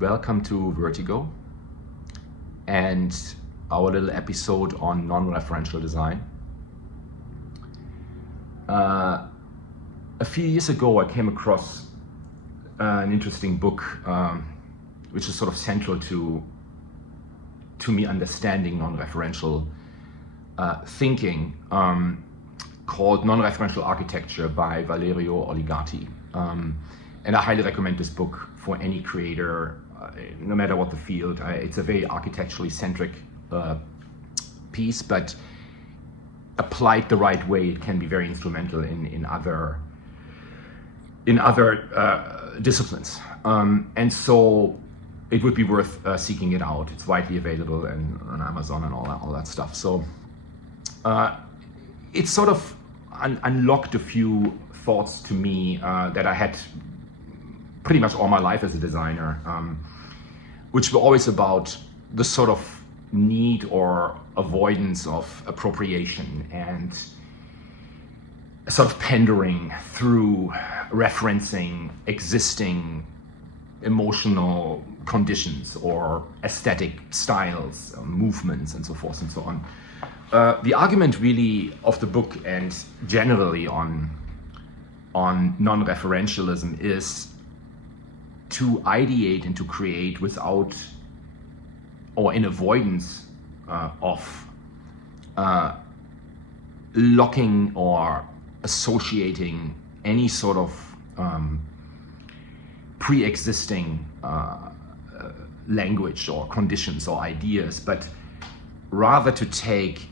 welcome to Vertigo and our little episode on non-referential design. A few years ago I came across an interesting book which is sort of central to me understanding non-referential thinking, called Non-Referential Architecture by Valerio Oligati. And I highly recommend this book for any creator, no matter what the field. It's a very architecturally centric piece, but applied the right way, it can be very instrumental in other disciplines. And so it would be worth seeking it out. It's widely available and on Amazon and all that stuff. So it sort of unlocked a few thoughts to me that I had pretty much all my life as a designer, which were always about the sort of need or avoidance of appropriation and sort of pandering through referencing existing emotional conditions or aesthetic styles, movements, and so forth and so on. The argument really of the book and generally on non-referentialism is to ideate and to create without or in avoidance of locking or associating any sort of pre-existing language or conditions or ideas, but rather to take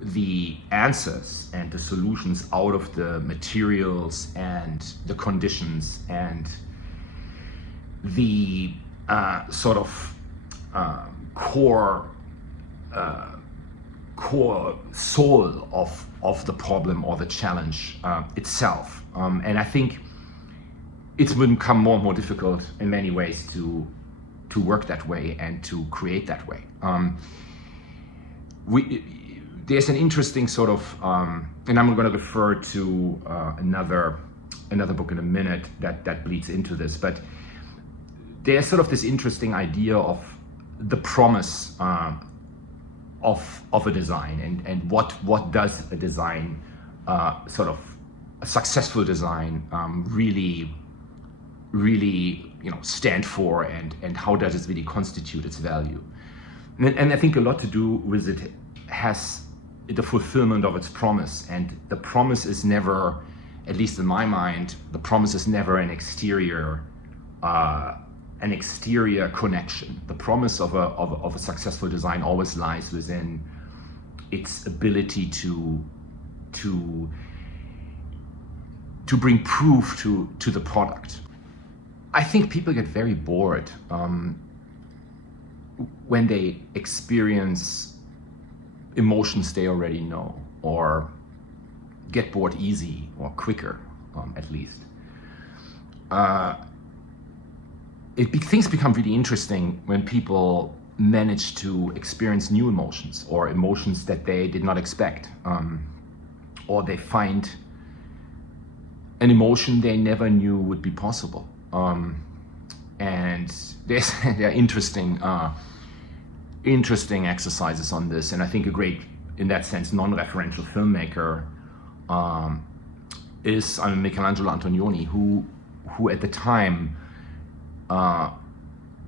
the answers and the solutions out of the materials and the conditions and the sort of core soul of the problem or the challenge itself. And I think it's become more and more difficult in many ways to work that way and to create that way. There's an interesting sort of, and I'm going to refer to another book in a minute that bleeds into this, but there's sort of this interesting idea of the promise of a design and what does a design, sort of a successful design, really stand for, and how does it really constitute its value. And I think a lot to do with it has the fulfillment of its promise, and the promise is never, at least in my mind, the promise is never an exterior connection. The promise of a successful design always lies within its ability to bring proof to the product. I think people get very bored when they experience emotions they already know, or get bored easy or quicker, at least. Things become really interesting when people manage to experience new emotions or emotions that they did not expect, or they find an emotion they never knew would be possible. And there are interesting exercises on this, and I think a great, in that sense, non-referential filmmaker is Michelangelo Antonioni, who at the time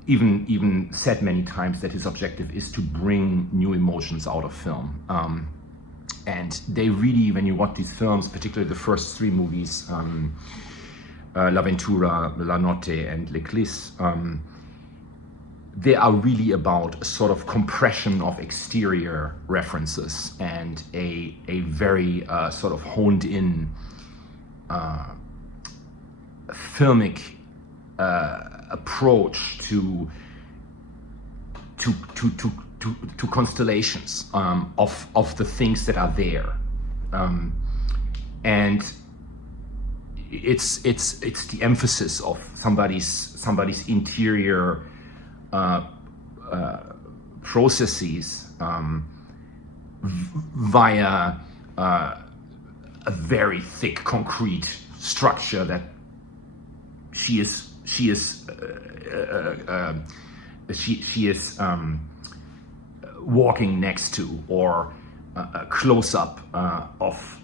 even said many times that his objective is to bring new emotions out of film. And they really, when you watch these films, particularly the first three movies, L'Avventura, La Notte, and L'Eclisse, they are really about a sort of compression of exterior references and a very sort of honed in filmic approach to constellations of the things that are there, and it's the emphasis of somebody's interior processes via a very thick concrete structure that she is she is walking next to, or a close-up of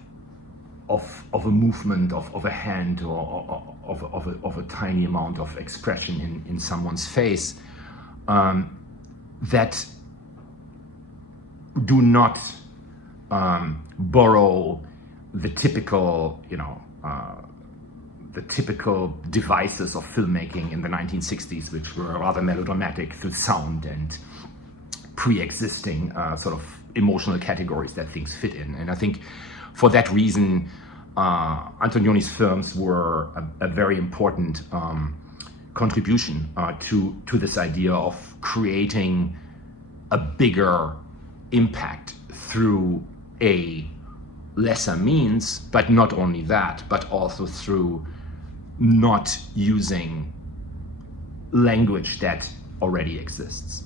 a movement of a hand, or of a tiny amount of expression in someone's face, that do not borrow the typical, the typical devices of filmmaking in the 1960s, which were rather melodramatic through sound and pre-existing sort of emotional categories that things fit in. And I think for that reason, Antonioni's films were a very important contribution to this idea of creating a bigger impact through a lesser means, but not only that, but also through not using language that already exists.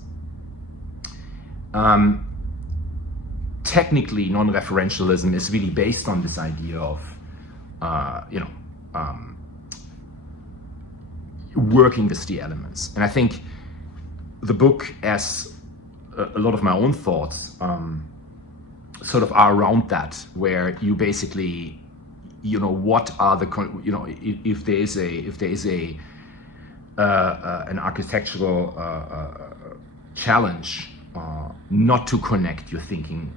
Technically, non-referentialism is really based on this idea of, working with the elements. And I think the book, as a lot of my own thoughts, sort of are around that, where you basically, what are the, if there is an architectural challenge, not to connect your thinking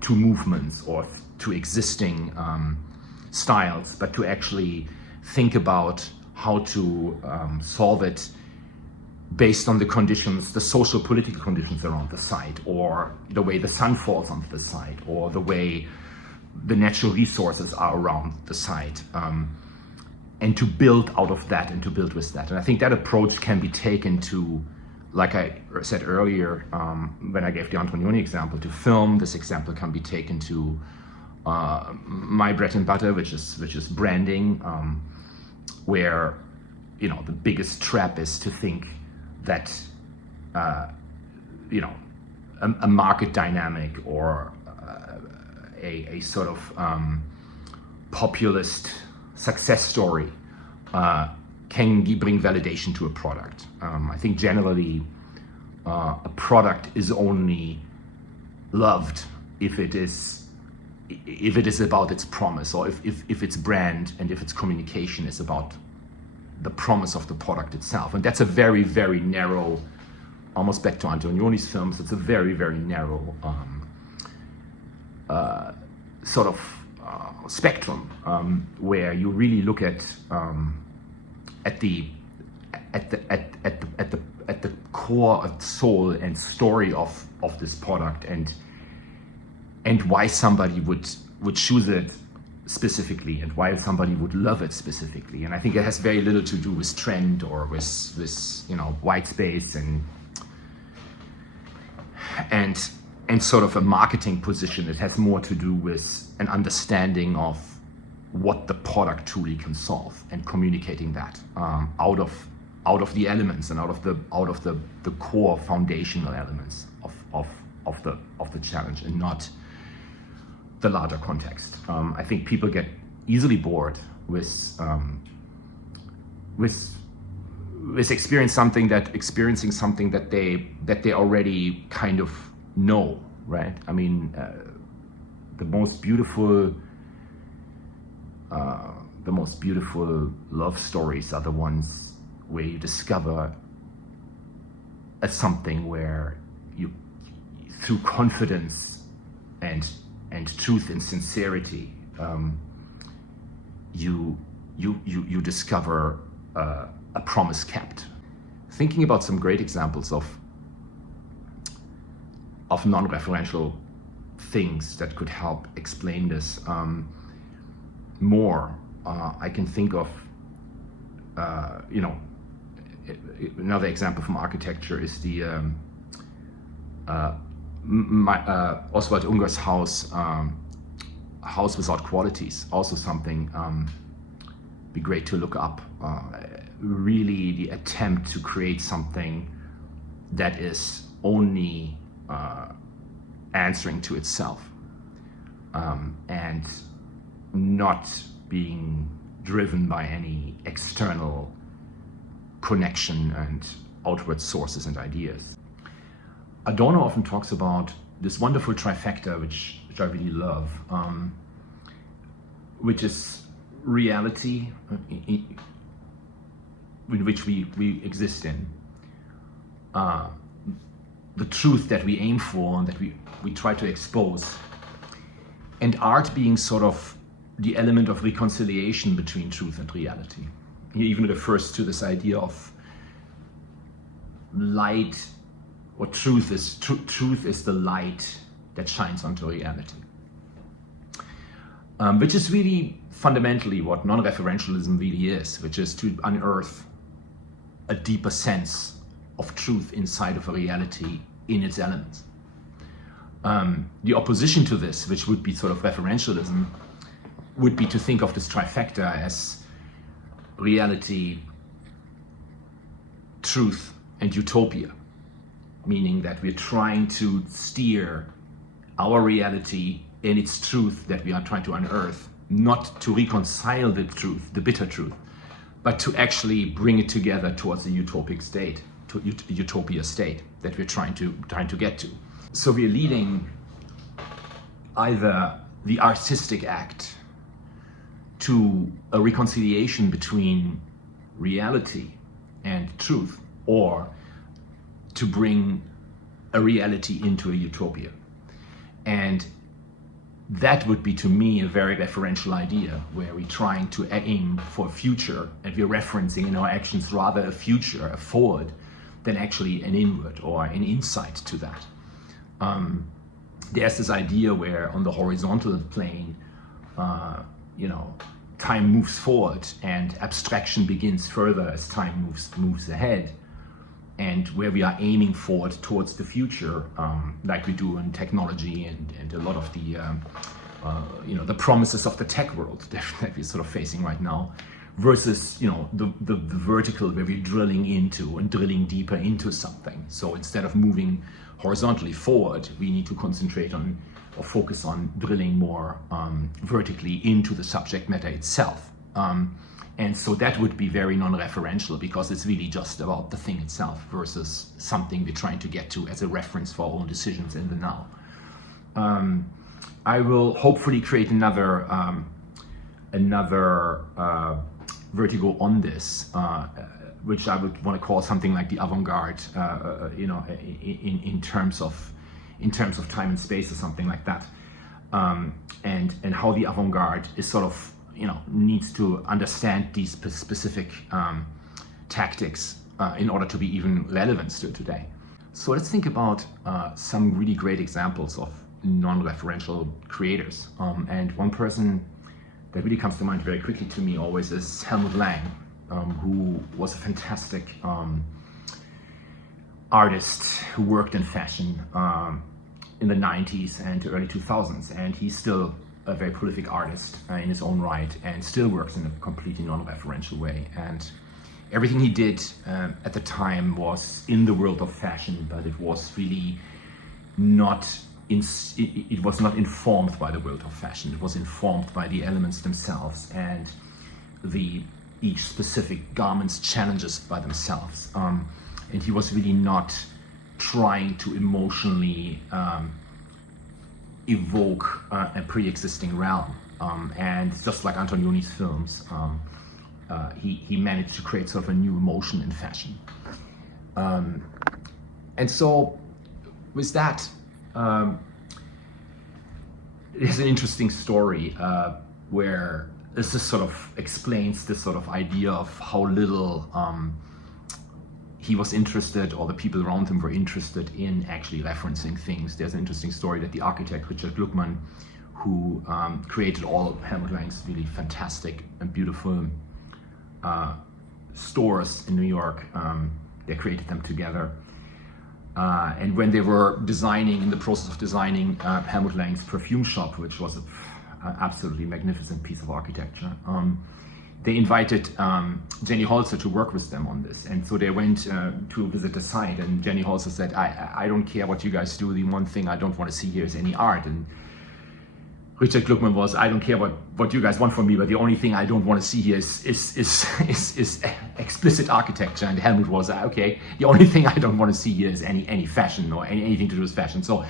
to movements or to existing styles, but to actually think about how to solve it based on the conditions, the social political conditions around the site, or the way the sun falls onto the site, or the way the natural resources are around the site, and to build out of that and to build with that. And I think that approach can be taken to, like I said earlier, when I gave the Antonioni example, to film. This example can be taken to my bread and butter, which is branding, where the biggest trap is to think that a market dynamic or a sort of populist success story can bring validation to a product. I think generally a product is only loved if it is about its promise, or if its brand and if its communication is about the promise of the product itself. And that's a very, very narrow, almost back to Antonioni's films, it's a very, very narrow sort of spectrum, where you really look at the core, soul and story of this product, and why somebody would choose it specifically, and why somebody would love it specifically. And I think it has very little to do with trend or with white space and sort of a marketing position. It has more to do with an understanding of what the product truly can solve, and communicating that out of the elements and out of the core foundational elements of the challenge, and not the larger context. I think people get easily bored with experiencing something that they already kind of know, right? I mean, the most beautiful love stories are the ones where you discover something where you, through confidence and truth and sincerity, you discover a promise kept. Thinking about some great examples of non-referential things that could help explain this more, I can think of another example from architecture is the Oswald Ungers house without qualities. Also something be great to look up. Really the attempt to create something that is only answering to itself, and not being driven by any external connection and outward sources and ideas. Adorno often talks about this wonderful trifecta, which I really love, which is reality in which we exist in, the truth that we aim for and that we try to expose, and art being sort of the element of reconciliation between truth and reality. He even refers to this idea of light, or truth is the light that shines onto reality, which is really fundamentally what non-referentialism really is, which is to unearth a deeper sense of truth inside of a reality in its elements. The opposition to this, which would be sort of referentialism, would be to think of this trifecta as reality, truth, and utopia, meaning that we're trying to steer our reality and its truth that we are trying to unearth, not to reconcile the truth, the bitter truth, but to actually bring it together towards a utopic state, to a utopia state that we're trying to get to. So we're leading either the artistic act to a reconciliation between reality and truth, or to bring a reality into a utopia. And that would be, to me, a very referential idea, where we're trying to aim for a future, and we're referencing in our actions rather a future, a forward, than actually an inward or an insight to that. There's this idea where on the horizontal plane, time moves forward and abstraction begins further as time moves ahead, and where we are aiming forward towards the future, like we do in technology and a lot of the promises of the tech world that we're sort of facing right now, versus the vertical, where we're drilling deeper into something. So instead of moving horizontally forward, we need to concentrate on or focus on drilling more vertically into the subject matter itself. And so that would be very non-referential, because it's really just about the thing itself versus something we're trying to get to as a reference for our own decisions in the now. I will hopefully create another vertigo on this, which I would want to call something like the avant-garde, in terms of time and space, or something like that, and how the avant-garde is sort of needs to understand these specific tactics in order to be even relevant to today. So let's think about some really great examples of non-referential creators, and one person that really comes to mind very quickly to me always is Helmut Lang, who was a fantastic artist who worked in fashion in the 90s and early 2000s, and he's still a very prolific artist in his own right, and still works in a completely non-referential way. And everything he did at the time was in the world of fashion, but it was really not it was not informed by the world of fashion. It was informed by the elements themselves and each specific garment's challenges by themselves. And he was really not trying to emotionally evoke a pre-existing realm. And just like Antonioni's films, he managed to create sort of a new emotion in fashion. And so with that, there's an interesting story where this just sort of explains this sort of idea of how little he was interested, or the people around him were interested in actually referencing things. There's an interesting story that the architect Richard Gluckman, who created all of Helmut Lang's really fantastic and beautiful stores in New York, they created them together. And when they were in the process of designing Helmut Lang's perfume shop, which was an absolutely magnificent piece of architecture, they invited Jenny Holzer to work with them on this. And so they went to visit the site, and Jenny Holzer said, I don't care what you guys do, the one thing I don't want to see here is any art. And Richard Gluckman was, I don't care what you guys want from me, but the only thing I don't want to see here is explicit architecture. And Helmut was, okay, the only thing I don't want to see here is any fashion or anything to do with fashion. So,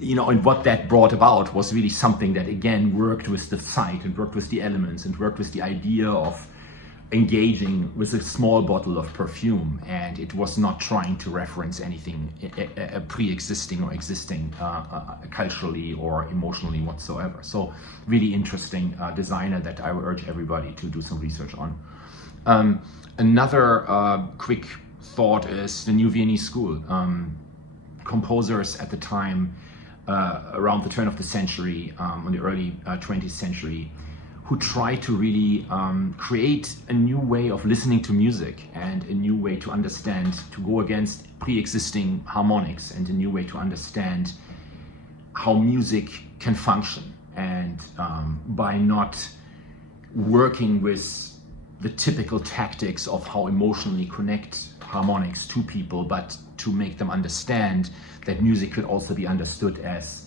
and what that brought about was really something that, again, worked with the site and worked with the elements and worked with the idea of engaging with a small bottle of perfume, and it was not trying to reference anything pre-existing or existing culturally or emotionally whatsoever. So really interesting designer that I would urge everybody to do some research on. Another quick thought is the New Viennese School. Composers at the time, around the turn of the century, in the early 20th century, who try to really create a new way of listening to music and a new way to understand, to go against pre-existing harmonics, and a new way to understand how music can function. And by not working with the typical tactics of how emotionally connect harmonics to people, but to make them understand that music could also be understood as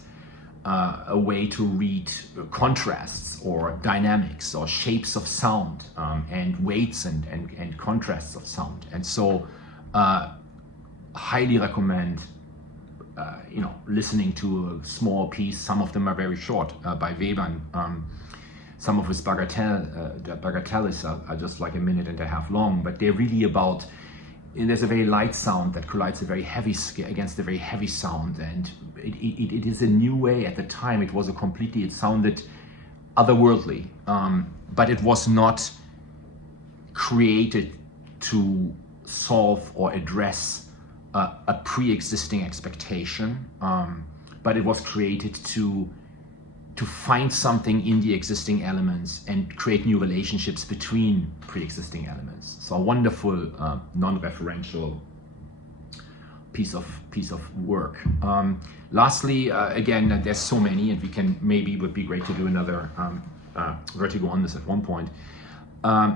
a way to read contrasts or dynamics or shapes of sound, and weights and contrasts of sound. And so highly recommend listening to a small piece. Some of them are very short, by Webern. Some of his bagatelles are just like a minute and a half long, but they're really about, there's a very light sound that collides a very heavy against a very heavy sound, and it is a new way. At the time, it sounded otherworldly, but it was not created to solve or address a pre-existing expectation, but it was created to find something in the existing elements and create new relationships between pre-existing elements. So a wonderful non-referential piece of work. Lastly, again, there's so many, and it would be great to do another vertigo on this at one point,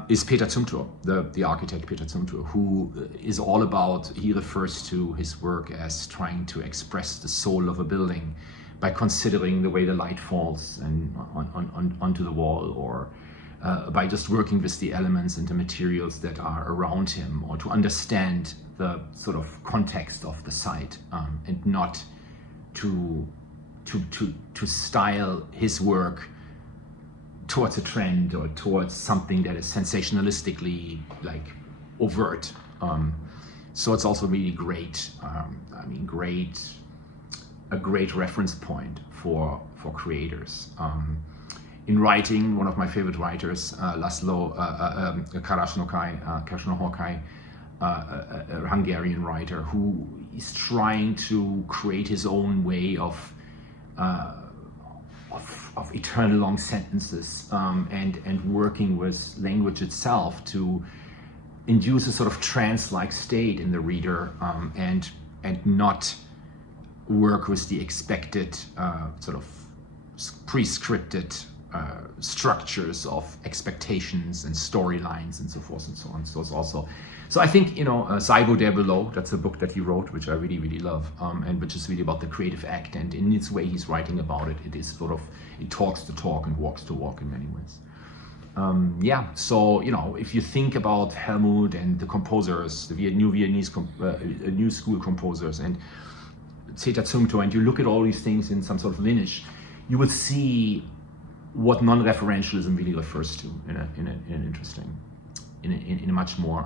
is Peter Zumthor, the architect Peter Zumthor, who is all about, he refers to his work as trying to express the soul of a building by considering the way the light falls and onto the wall, or by just working with the elements and the materials that are around him, or to understand the sort of context of the site, and not to style his work towards a trend or towards something that is sensationalistically like overt. So it's also really great. A great reference point for creators. In writing, one of my favorite writers, László Krasznahorkai, a Hungarian writer who is trying to create his own way of eternal long sentences, and working with language itself to induce a sort of trance-like state in the reader, and not work with the expected sort of pre-scripted structures of expectations and storylines and so forth and so on. So it's also, so I think, Saibo There Below, that's a book that he wrote, which I really, really love, and which is really about the creative act, and in its way he's writing about it, it is sort of, it talks the talk and walks the walk in many ways. So, if you think about Helmut and the composers, the New Viennese, New School composers, and Peter Zumthor, and you look at all these things in some sort of lineage, you will see what non-referentialism really refers to in an interesting, in a much more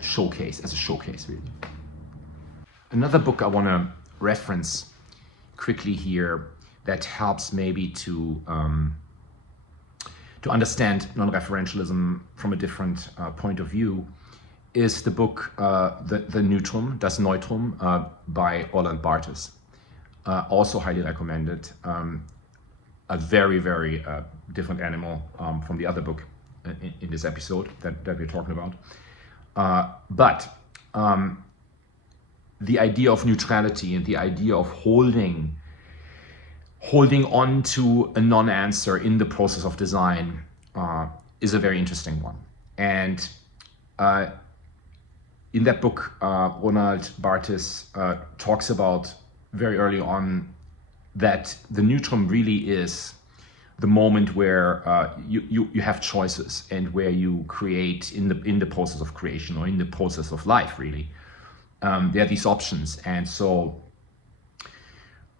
showcase, as a showcase, really. Another book I want to reference quickly here that helps maybe to understand non-referentialism from a different point of view is the book The Neutrum, Das Neutrum, by Roland Barthes. Also highly recommended. A very, very different animal from the other book in this episode that we're talking about. But the idea of neutrality and the idea of holding on to a non-answer in the process of design is a very interesting one. And in that book, Roland Barthes talks about very early on that the neutrum really is the moment where you have choices, and where you create in the process of creation, or in the process of life, really. There are these options, and so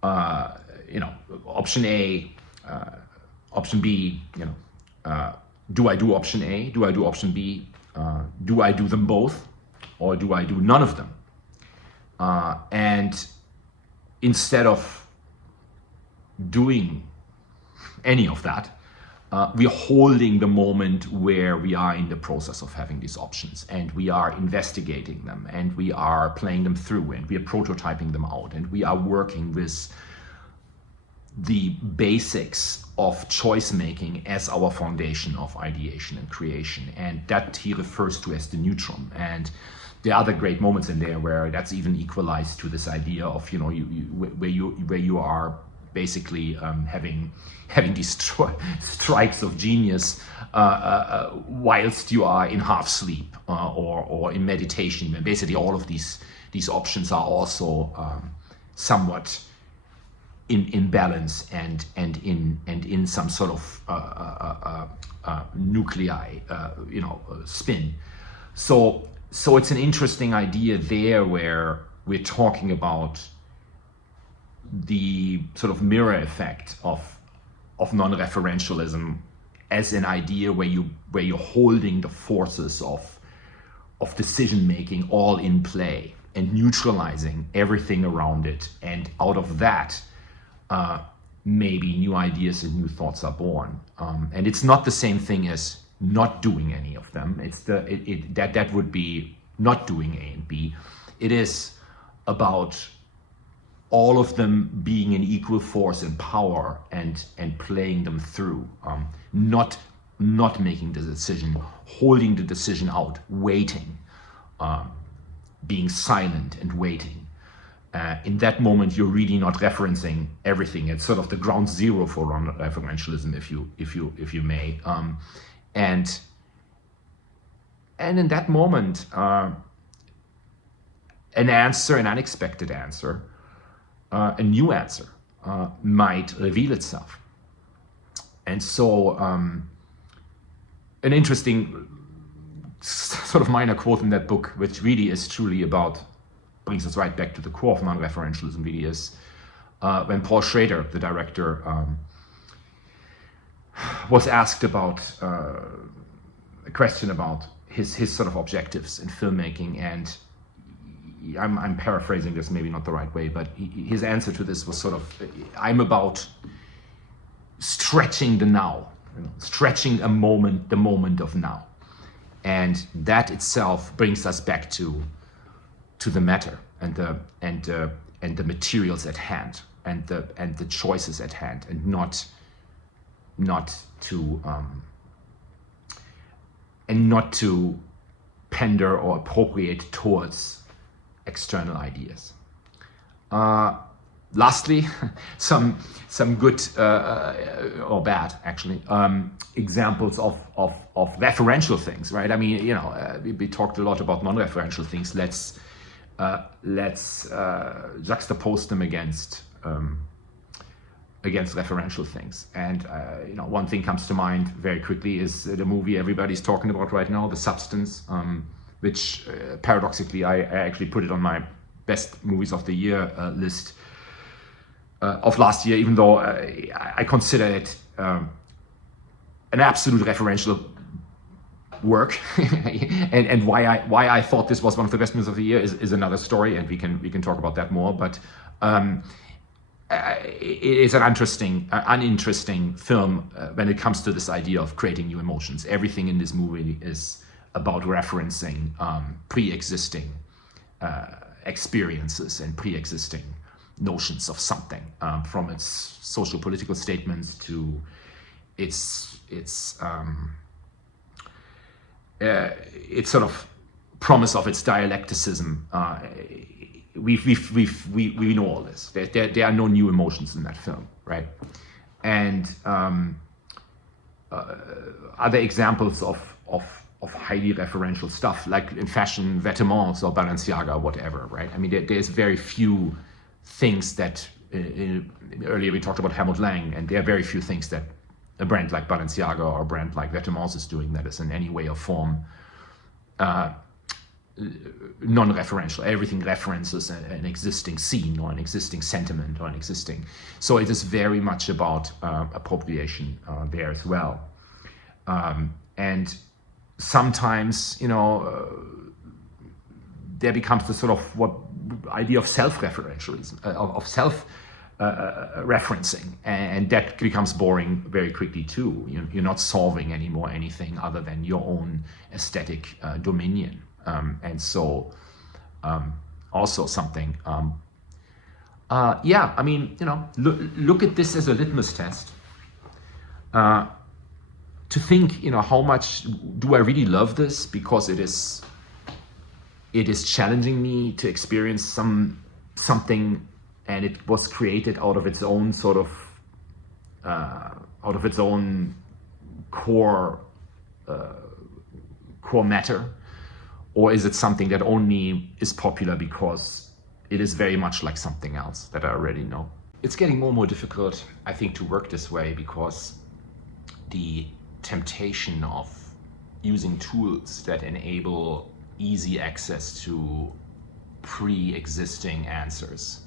option A, option B. Do I do option A? Do I do option B? Do I do them both, or do I do none of them? And instead of doing any of that, we are holding the moment where we are in the process of having these options, and we are investigating them, and we are playing them through, and we are prototyping them out, and we are working with the basics of choice making as our foundation of ideation and creation. And that he refers to as the neutrum. And there are other great moments in there where that's even equalized to this idea of where you are basically having these strikes of genius whilst you are in half sleep or in meditation. And basically all of these options are also somewhat in balance and in some sort of nuclei spin. So it's an interesting idea there, where we're talking about the sort of mirror effect of non-referentialism as an idea where you're holding the forces of decision making all in play and neutralizing everything around it, and out of that maybe new ideas and new thoughts are born. And it's not the same thing as not doing any of them. It's that would be not doing A and B. It is about all of them being in equal force and power, and playing them through, not making the decision, holding the decision out, waiting, being silent and waiting. In that moment, you're really not referencing everything. It's sort of the ground zero for non-referentialism, if you may. And in that moment, an unexpected answer, a new answer might reveal itself. And so an interesting sort of minor quote in that book, which really is truly brings us right back to the core of non-referentialism, really is when Paul Schrader, the director, was asked about a question about his sort of objectives in filmmaking. And I'm paraphrasing this, maybe not the right way, but his answer to this was sort of, I'm about stretching the now, stretching the moment of now. And that itself brings us back to the matter and the materials at hand, and the choices at hand, and not to pander or appropriate towards external ideas. Lastly, some good or bad, actually, examples of referential things, right? I mean, we talked a lot about non-referential things. Let's juxtapose them against referential things. And one thing comes to mind very quickly is the movie everybody's talking about right now, The Substance, which paradoxically I actually put it on my best movies of the year list of last year, even though I consider it an absolute referential work. and why I thought this was one of the best movies of the year is another story, and we can talk about that more. But it's an uninteresting film when it comes to this idea of creating new emotions. Everything in this movie is about referencing pre-existing experiences and pre-existing notions of something, from its social political statements to its sort of promise of its dialecticism. We know all this. There are no new emotions in that film, right? And other examples of highly referential stuff, like in fashion, vêtements or Balenciaga, whatever, right? I mean, there's very few things that earlier we talked about Helmut Lang, and there are very few things that a brand like Balenciaga or a brand like Viennese is doing that is in any way or form non-referential. Everything references an existing scene or an existing sentiment or an existing. So it is very much about appropriation there as well. And sometimes, there becomes the sort of idea of self-referentialism, of self-referencing, and that becomes boring very quickly too. You're not solving anymore anything other than your own aesthetic dominion. And so, also something, look at this as a litmus test, to think, how much do I really love this, because it is challenging me to experience something, and it was created out of its own sort of, out of its own core matter. Or is it something that only is popular because it is very much like something else that I already know? It's getting more and more difficult, I think, to work this way, because the temptation of using tools that enable easy access to pre-existing answers,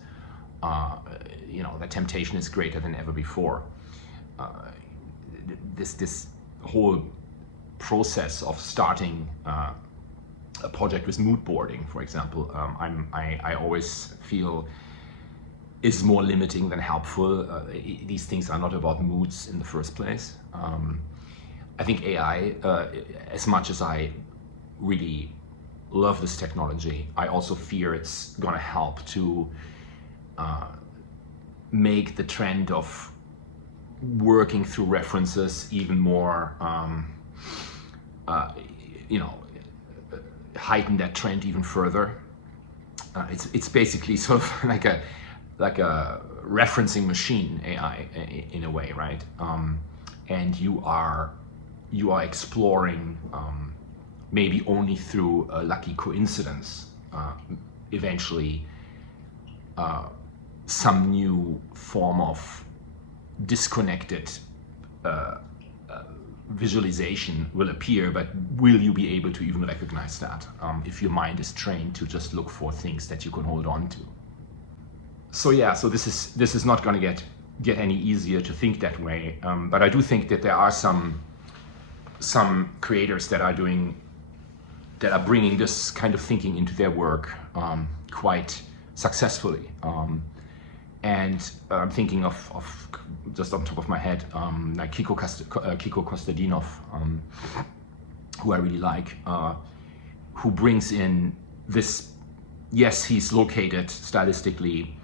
the temptation is greater than ever before. This whole process of starting a project with mood boarding, for example, I always feel is more limiting than helpful. These things are not about moods in the first place. I think AI, as much as I really love this technology, I also fear it's going to help to make the trend of working through references even more, heighten that trend even further. It's basically sort of like a referencing machine, AI, in a way, right? And you are exploring, maybe only through a lucky coincidence, eventually some new form of disconnected visualization will appear, but will you be able to even recognize that if your mind is trained to just look for things that you can hold on to? So this is not going to get any easier to think that way, but I do think that there are some creators that are bringing this kind of thinking into their work quite successfully. And I'm thinking of just on top of my head, like Kiko Kostadinov, who I really like, who brings in this. Yes, he's located stylistically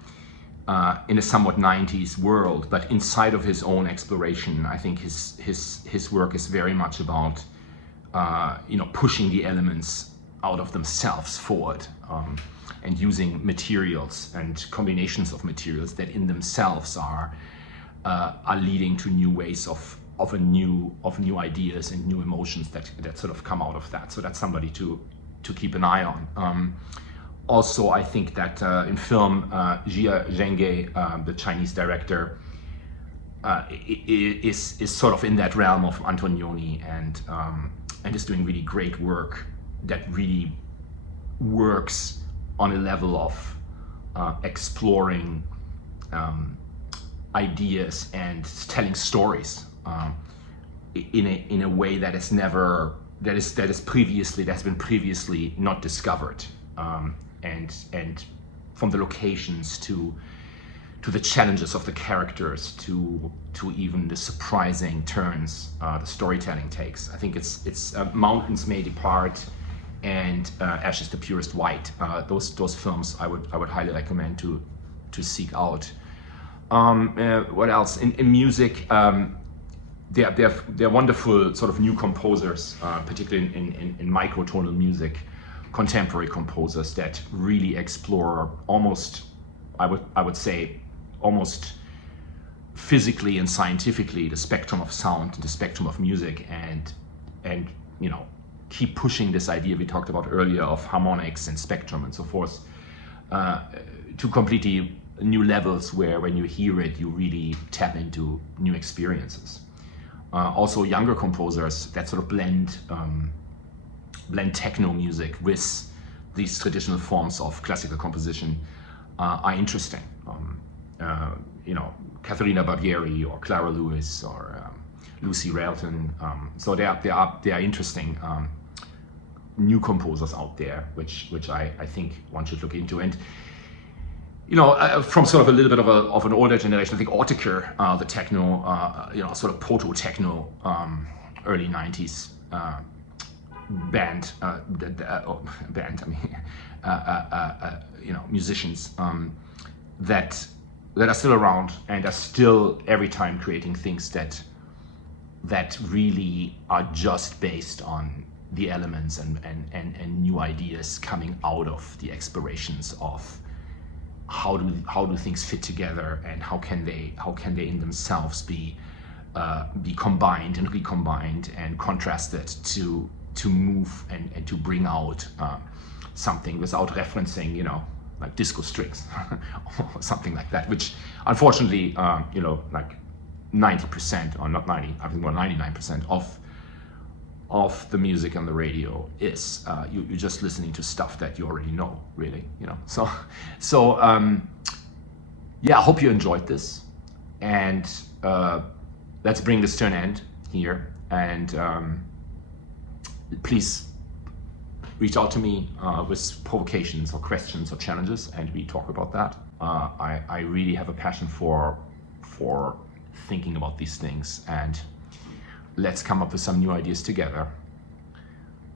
in a somewhat 90s world, but inside of his own exploration, I think his work is very much about pushing the elements out of themselves forward. And using materials and combinations of materials that in themselves are leading to new ways of new ideas and new emotions that sort of come out of that. So that's somebody to keep an eye on. Also, I think that in film, Jia Zhenghe, the Chinese director, is sort of in that realm of Antonioni, and is doing really great work that really works on a level of exploring ideas and telling stories in a way that has been previously not discovered, and from the locations to the challenges of the characters to even the surprising turns the storytelling takes. I think it's Mountains May Depart and Ashes the Purest White. Those films I would highly recommend to seek out. What else? In music, they're wonderful sort of new composers, particularly in microtonal music, contemporary composers that really explore almost, I would say, almost physically and scientifically the spectrum of sound, the spectrum of music, and keep pushing this idea we talked about earlier of harmonics and spectrum and so forth, to completely new levels where when you hear it, you really tap into new experiences. Also younger composers that sort of blend techno music with these traditional forms of classical composition are interesting. Katharina Barbieri or Clara Lewis or Lucy Railton. So there are interesting new composers out there, which I think one should look into. And from sort of a little bit of an older generation, I think Autechre, the techno, sort of proto-techno, early 90s musicians that are still around and are still every time creating things that really are just based on the elements and new ideas coming out of the explorations of how do things fit together, and how can they in themselves be combined and recombined and contrasted to move and to bring out something without referencing, like disco strings or something like that, which unfortunately, like 90% or not 90, I think more 99% of the music on the radio is you're just listening to stuff that you already know, really, So yeah, I hope you enjoyed this, and let's bring this to an end here. And please reach out to me with provocations or questions or challenges, and we talk about that. I really have a passion for thinking about these things, and let's come up with some new ideas together.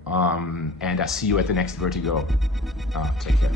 And I see you at the next Vertigo. Take care.